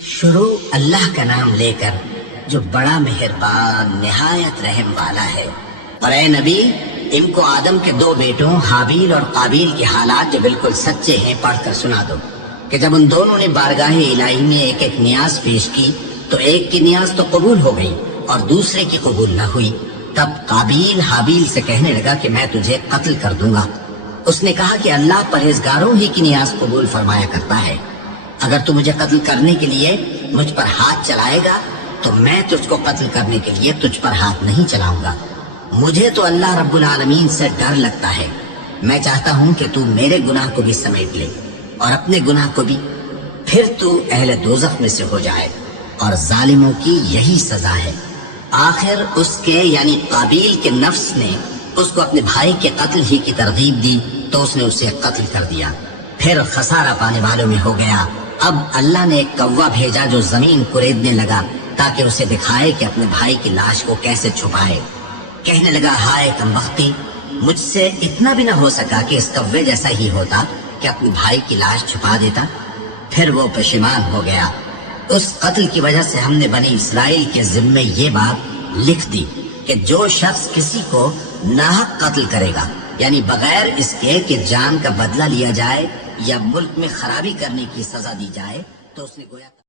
شروع اللہ کا نام لے کر جو بڑا مہربان نہایت رحم والا ہے۔ اور اے نبی، ان کو آدم کے دو بیٹوں حابیل اور قابیل کے حالات جو بالکل سچے ہیں پڑھ کر سنا دو کہ جب ان دونوں نے بارگاہ الہی میں ایک ایک نیاز پیش کی تو ایک کی نیاز تو قبول ہو گئی اور دوسرے کی قبول نہ ہوئی۔ تب قابیل حابیل سے کہنے لگا کہ میں تجھے قتل کر دوں گا۔ اس نے کہا کہ اللہ پرہیزگاروں ہی کی نیاز قبول فرمایا کرتا ہے۔ اگر تو مجھے قتل کرنے کے لیے مجھ پر ہاتھ چلائے گا تو میں تجھ کو قتل کرنے کے لیے تجھ پر ہاتھ نہیں چلاؤں گا۔ مجھے تو اللہ رب العالمین سے ڈر لگتا ہے۔ میں چاہتا ہوں کہ تو میرے گناہ کو بھی سمیٹ لے اور اپنے گناہ کو بھی، پھر تو اہل دوزخ میں سے ہو جائے، اور ظالموں کی یہی سزا ہے۔ آخر اس کے یعنی قابیل کے نفس نے اس کو اپنے بھائی کے قتل ہی کی ترغیب دی تو اس نے اسے قتل کر دیا، پھر خسارہ پانے والوں میں ہو گیا۔ اب اللہ نے ایک کوا بھیجا جو زمین کریدنے لگا تاکہ اسے دکھائے کہ اپنے بھائی کی لاش کو کیسے چھپائے۔ کہنے لگا، ہائے کم بختی، مجھ سے اتنا بھی نہ ہو سکا کہ اس کوے جیسا ہی ہوتا کہ اپنے بھائی کی لاش چھپا دیتا۔ پھر وہ پشیمان ہو گیا۔ اس قتل کی وجہ سے ہم نے بنی اسرائیل کے ذمے یہ بات لکھ دی کہ جو شخص کسی کو ناحق قتل کرے گا، یعنی بغیر اس کے کہ جان کا بدلہ لیا جائے یا ملک میں خرابی کرنے کی سزا دی جائے، تو اس نے گویا